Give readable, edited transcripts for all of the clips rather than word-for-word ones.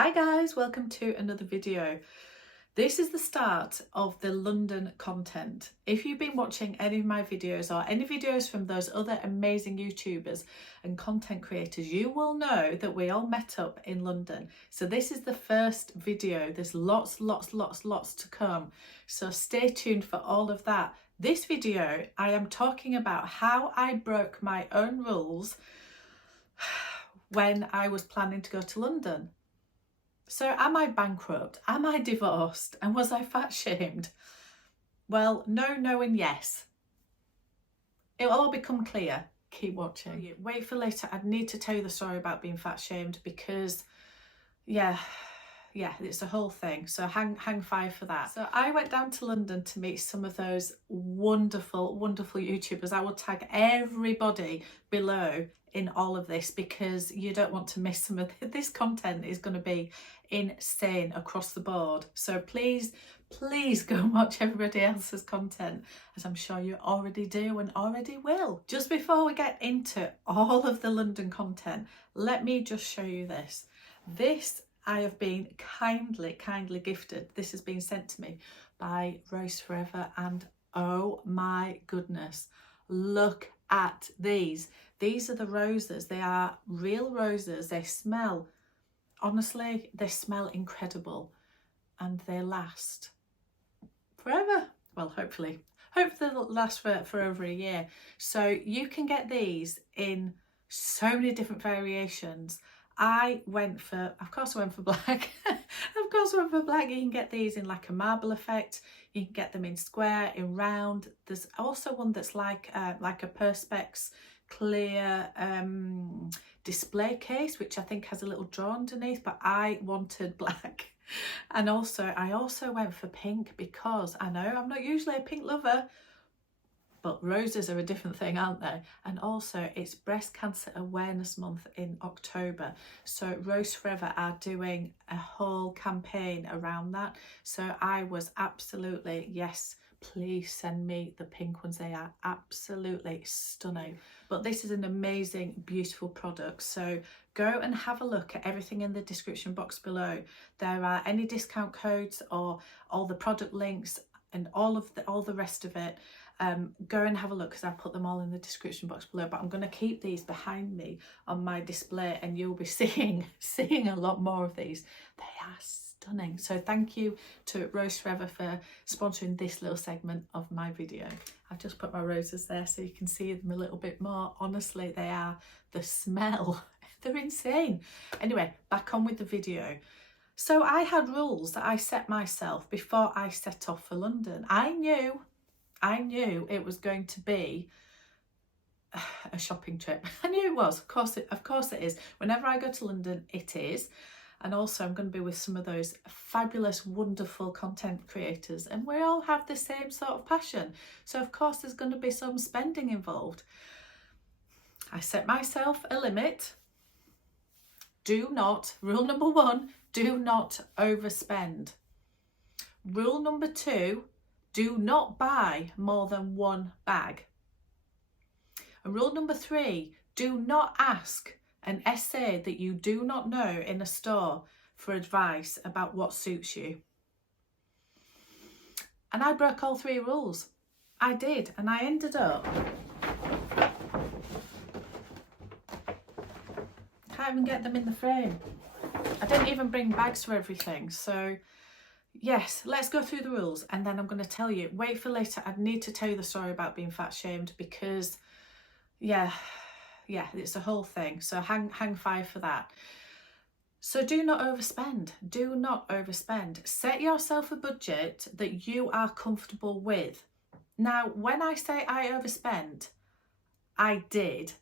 Hi guys, welcome to another video. This is the start of the London content. If you've been watching any of my videos or any videos from those other amazing YouTubers and content creators, you will know that we all met up in London. So this is the first video. There's lots to come. So stay tuned for all of that. This video, I am talking about how I broke my own rules when I was planning to go to London. So am I bankrupt? Am I divorced? And was I fat shamed? Well, no and yes. It will all become clear. Keep watching. Wait for later. I need to tell you the story about being fat shamed because yeah, it's a whole thing. So hang fire for that. So I went down to London to meet some of those wonderful YouTubers. I will tag everybody below in all of this because you don't want to miss some of this. Content is going to be insane across the board. So please go and watch everybody else's content, as I'm sure you already do and already will. Just before we get into all of the London content, let me just show you this. This I have been kindly gifted. This has been sent to me by Rose Forever, and oh my goodness, look at these. These are the roses. They are real roses. They smell, honestly, they smell incredible and they last forever. Well, hopefully they'll last for over a year. So you can get these in so many different variations. Of course I went for black. Of course I went for black. You can get these in like a marble effect. You can get them in square, in round. There's also one that's like a perspex clear display case, which I think has a little drawer underneath, but I wanted black. And I also went for pink because I know I'm not usually a pink lover, but roses are a different thing, aren't they? And also it's Breast Cancer Awareness Month in October. So Rose Forever are doing a whole campaign around that. So I was absolutely, yes, please send me the pink ones. They are absolutely stunning. But this is an amazing, beautiful product. So go and have a look at everything in the description box below. There are any discount codes or all the product links and all the rest of it. Go and have a look because I put them all in the description box below, but I'm going to keep these behind me on my display and you'll be seeing a lot more of these. They are stunning. So thank you to Rose Forever for sponsoring this little segment of my video. I've just put my roses there so you can see them a little bit more. Honestly, they are, the smell, they're insane. Anyway, back on with the video. So I had rules that I set myself before I set off for London. I knew it was going to be a shopping trip. I knew it was. Of course it is. Whenever I go to London, it is. And also I'm going to be with some of those fabulous, wonderful content creators, and we all have the same sort of passion. So of course there's going to be some spending involved. I set myself a limit. Rule number 1, do not overspend. Rule number 2, do not buy more than one bag. And rule number 3, do not ask an SA that you do not know in a store for advice about what suits you. And I broke all 3 rules. I did, and I ended up, can't even get them in the frame. I didn't even bring bags for everything. So yes, let's go through the rules and then I'm going to tell you. Wait for later. I need to tell you the story about being fat shamed because yeah, it's a whole thing. So hang fire for that. So do not overspend. Do not overspend. Set yourself a budget that you are comfortable with. Now, when I say I overspent, I did.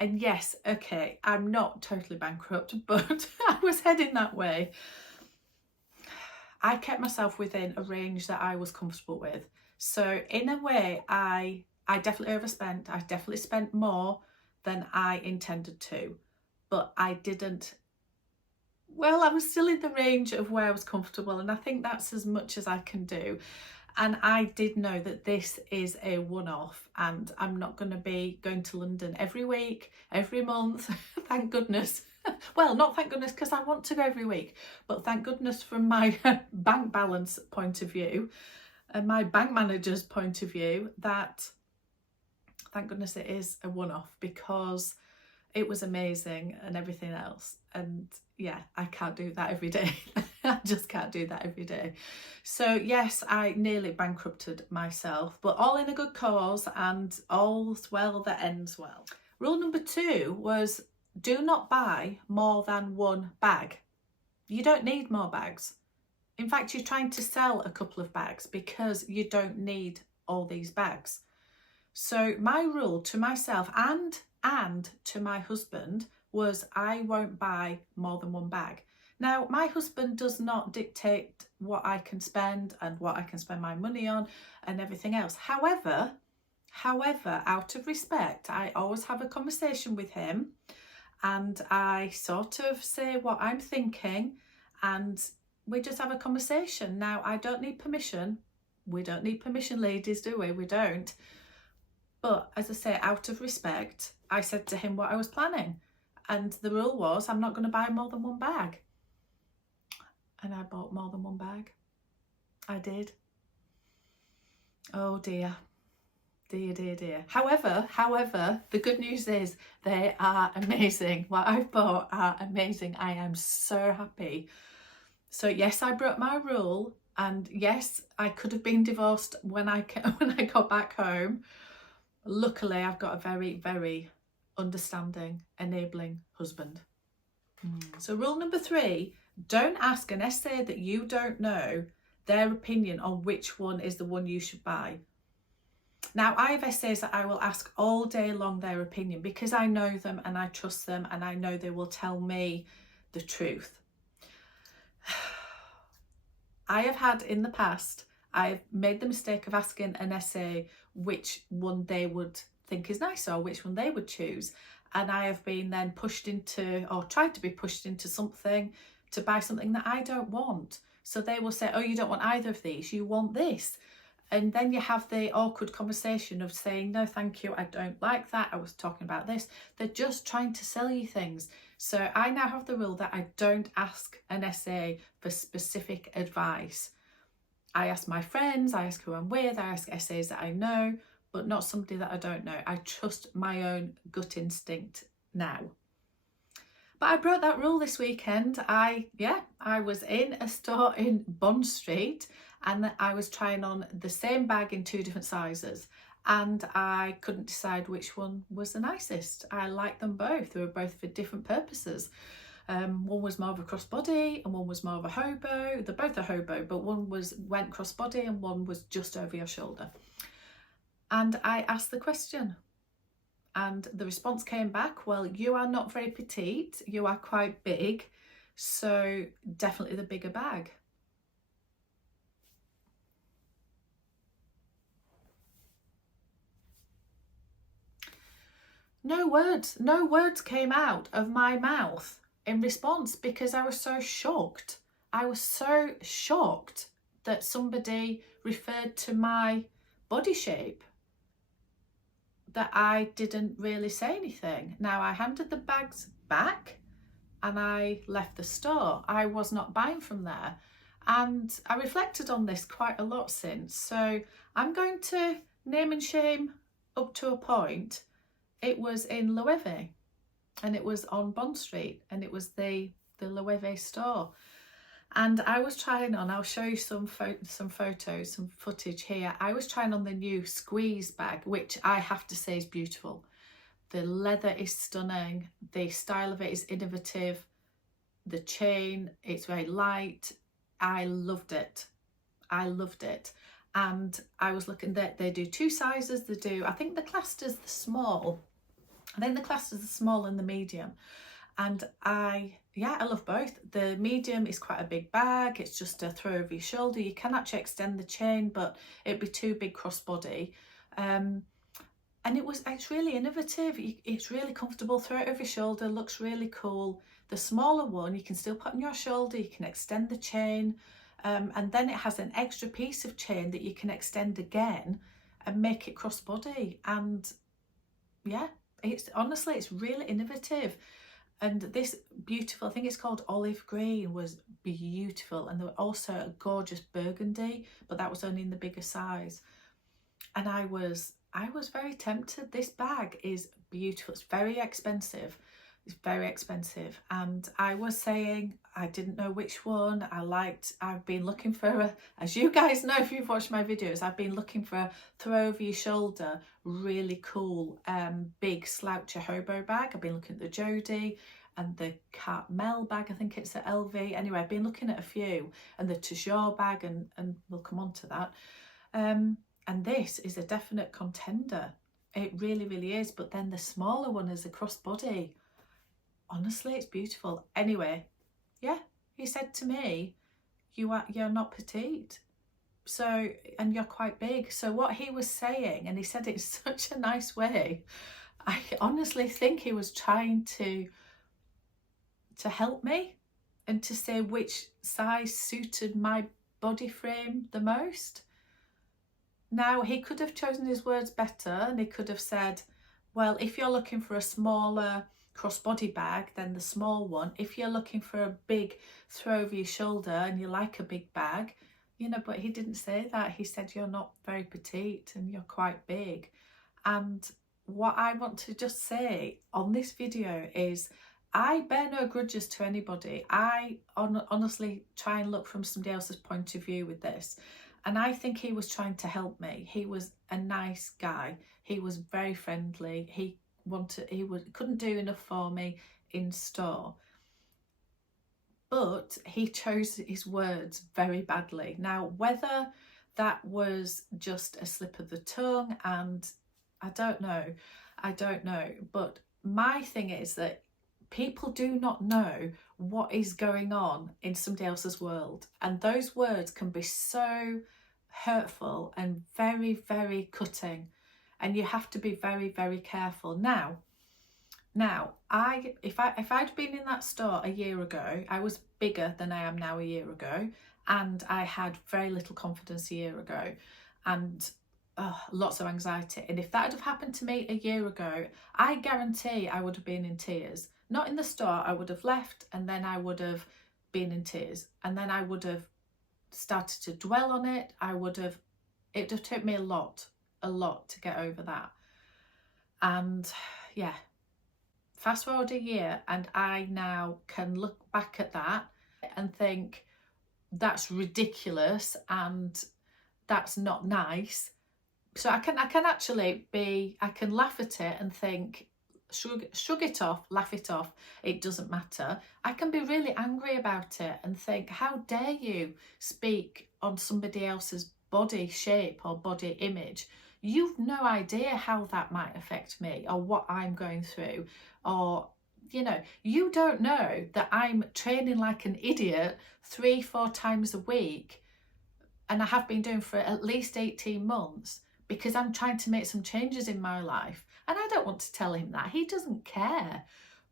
And yes, okay, I'm not totally bankrupt, but I was heading that way. I kept myself within a range that I was comfortable with. So in a way, I definitely overspent. I definitely spent more than I intended to, but I didn't. Well, I was still in the range of where I was comfortable, and I think that's as much as I can do. And I did know that this is a one-off and I'm not going to be going to London every week, every month, thank goodness. Well, not thank goodness, because I want to go every week, but thank goodness from my bank balance point of view and my bank manager's point of view, that thank goodness it is a one-off, because it was amazing and everything else. And yeah, I can't do that every day. I just can't do that every day. So yes, I nearly bankrupted myself, but all in a good cause, and all's well that ends well. Rule number 2 was, do not buy more than one bag. You don't need more bags. In fact, you're trying to sell a couple of bags because you don't need all these bags. So my rule to myself and to my husband was, I won't buy more than one bag. Now, my husband does not dictate what I can spend and what I can spend my money on and everything else. However, out of respect, I always have a conversation with him, and I sort of say what I'm thinking, and we just have a conversation. Now, I don't need permission. We don't need permission, ladies, do we? We don't. But as I say, out of respect, I said to him what I was planning. And the rule was, I'm not going to buy more than one bag. And I bought more than one bag. I did. Oh dear. Dear. However, the good news is they are amazing. What I've bought are amazing. I am so happy. So yes, I broke my rule, and yes, I could have been divorced when I got back home. Luckily, I've got a very, very understanding, enabling husband. So rule number 3, don't ask an essay that you don't know their opinion on which one is the one you should buy. Now, I have essays that I will ask all day long their opinion, because I know them and I trust them, and I know they will tell me the truth. I have had in the past, I've made the mistake of asking an essay which one they would think is nice, or which one they would choose. And I have been then pushed into, or tried to be pushed into something, to buy something that I don't want. So they will say, oh, you don't want either of these, you want this. And then you have the awkward conversation of saying, no, thank you, I don't like that, I was talking about this. They're just trying to sell you things. So I now have the rule that I don't ask an essay for specific advice. I ask my friends, I ask who I'm with, I ask essays that I know, but not somebody that I don't know. I trust my own gut instinct now. But I broke that rule this weekend. I was in a store in Bond Street, and I was trying on the same bag in 2 different sizes, and I couldn't decide which one was the nicest. I liked them both. They were both for different purposes. One was more of a crossbody and one was more of a hobo. They're both a hobo, but one went crossbody and one was just over your shoulder. And I asked the question, and the response came back, well, you are not very petite, you are quite big, so definitely the bigger bag. No words came out of my mouth in response, because I was so shocked. I was so shocked that somebody referred to my body shape that I didn't really say anything. Now, I handed the bags back and I left the store. I was not buying from there. And I reflected on this quite a lot since. So I'm going to name and shame up to a point. It was in Loewe, and it was on Bond Street, and it was the Loewe store. And I was trying on, I'll show you some photos, some footage here. I was trying on the new squeeze bag, which I have to say is beautiful. The leather is stunning. The style of it is innovative. The chain, it's very light. I loved it. And I was looking that they do 2 sizes. They do, I think they're classed as the small. I think they're classed as the small and the medium. And I love both. The medium is quite a big bag. It's just a throw over your shoulder. You can actually extend the chain, but it'd be too big crossbody. And it's really innovative. It's really comfortable. Throw it over your shoulder, looks really cool. The smaller one, you can still put on your shoulder. You can extend the chain. And then it has an extra piece of chain that you can extend again and make it crossbody. And yeah, it's really innovative. And this beautiful, I think it's called olive green, was beautiful. And there were also a gorgeous burgundy, but that was only in the bigger size. And I was very tempted. This bag is beautiful. It's very expensive. It's very expensive. And I was saying, I didn't know which one I liked. I've been looking for as you guys know, if you've watched my videos, I've been looking for a throw over your shoulder, really cool, big sloucher hobo bag. I've been looking at the Jodie and the Carmel bag. I think it's at LV. Anyway, I've been looking at a few, and the Toujours bag, and we'll come on to that. And this is a definite contender. It really, really is. But then the smaller one is a crossbody. Honestly, it's beautiful. Anyway, yeah, he said to me, you're not petite. So, and you're quite big. So what he was saying, and he said it in such a nice way, I honestly think he was trying to help me and to say which size suited my body frame the most. Now, he could have chosen his words better, and he could have said, well, if you're looking for a smaller crossbody bag, then the small one. If you're looking for a big throw over your shoulder and you like a big bag, you know, but he didn't say that. He said, you're not very petite and you're quite big. And what I want to just say on this video is, I bear no grudges to anybody. I honestly try and look from somebody else's point of view with this. And I think he was trying to help me. He was a nice guy. He was very friendly. He couldn't do enough for me in store. But he chose his words very badly. Now, whether that was just a slip of the tongue, and I don't know. But my thing is that people do not know what is going on in somebody else's world. And those words can be so hurtful and very, very cutting. And you have to be very, very careful. Now, if I'd been in that store a year ago, I was bigger than I am now a year ago. And I had very little confidence a year ago. And lots of anxiety. And if that had have happened to me a year ago, I guarantee I would have been in tears. Not in the store, I would have left, and then I would have been in tears. And then I would have started to dwell on it. It would have taken me a lot to get over that. And yeah, fast forward a year, and I now can look back at that and think, that's ridiculous and that's not nice. So I can actually I can laugh at it and think, shrug it off, laugh it off, it doesn't matter. I can be really angry about it and think, how dare you speak on somebody else's body shape or body image? You've no idea how that might affect me or what I'm going through, or you know, you don't know that I'm training like an idiot 3-4 times a week, and I have been doing for at least 18 months because I'm trying to make some changes in my life. And I don't want to tell him that. He doesn't care.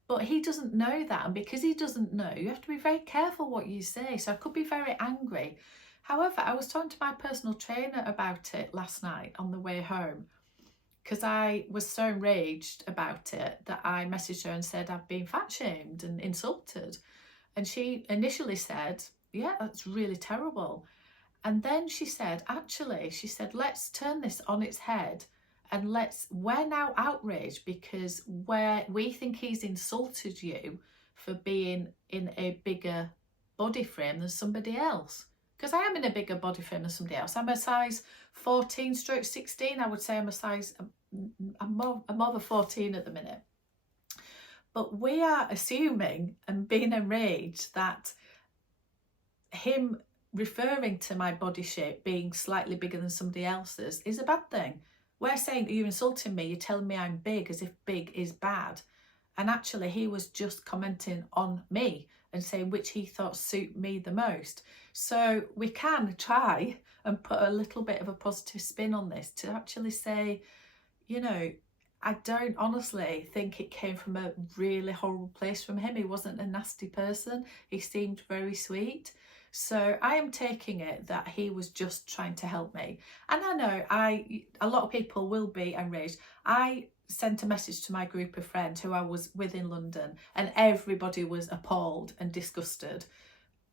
But he doesn't know that. And because he doesn't know, you have to be very careful what you say. So I could be very angry. However, I was talking to my personal trainer about it last night on the way home, because I was so enraged about it that I messaged her and said, I've been fat shamed and insulted. And she initially said, yeah, that's really terrible. And then she said, let's turn this on its head, and we're now outraged because we think he's insulted you for being in a bigger body frame than somebody else. Because I am in a bigger body frame than somebody else. I'm a size 14/16. I would say I'm more of a 14 at the minute. But we are assuming and being enraged that him referring to my body shape being slightly bigger than somebody else's is a bad thing. We're saying that you're insulting me, you're telling me I'm big, as if big is bad. And actually he was just commenting on me and saying which he thought suit me the most. So we can try and put a little bit of a positive spin on this to actually say, you know, I don't honestly think it came from a really horrible place from him. He wasn't a nasty person. He seemed very sweet. So I am taking it that he was just trying to help me. And I know a lot of people will be enraged. I sent a message to my group of friends who I was with in London, and everybody was appalled and disgusted,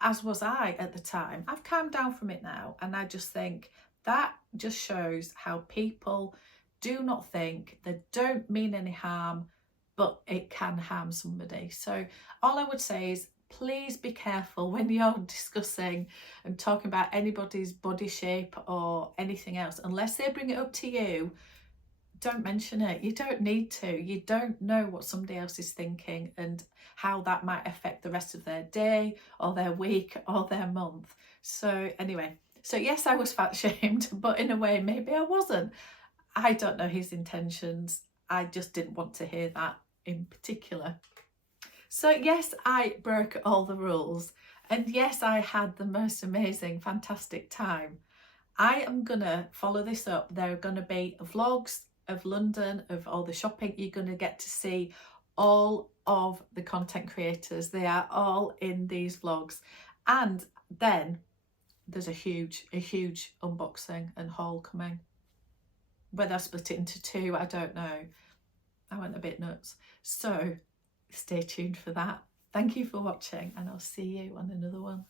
as was I at the time. I've calmed down from it now, and I just think that just shows how people do not think, they don't mean any harm, but it can harm somebody. So all I would say is, please be careful when you're discussing and talking about anybody's body shape or anything else. Unless they bring it up to you, don't mention it. You don't need to. You don't know what somebody else is thinking and how that might affect the rest of their day or their week or their month. So anyway, so yes, I was fat shamed, but in a way maybe I wasn't. I don't know his intentions. I just didn't want to hear that in particular. So yes, I broke all the rules, and yes, I had the most amazing, fantastic time. I am gonna follow this up. There are gonna be vlogs of London, of all the shopping. You're gonna get to see all of the content creators. They are all in these vlogs. And then there's a huge unboxing and haul coming. Whether I split it into two, I don't know. I went a bit nuts. So stay tuned for that. Thank you for watching, and I'll see you on another one.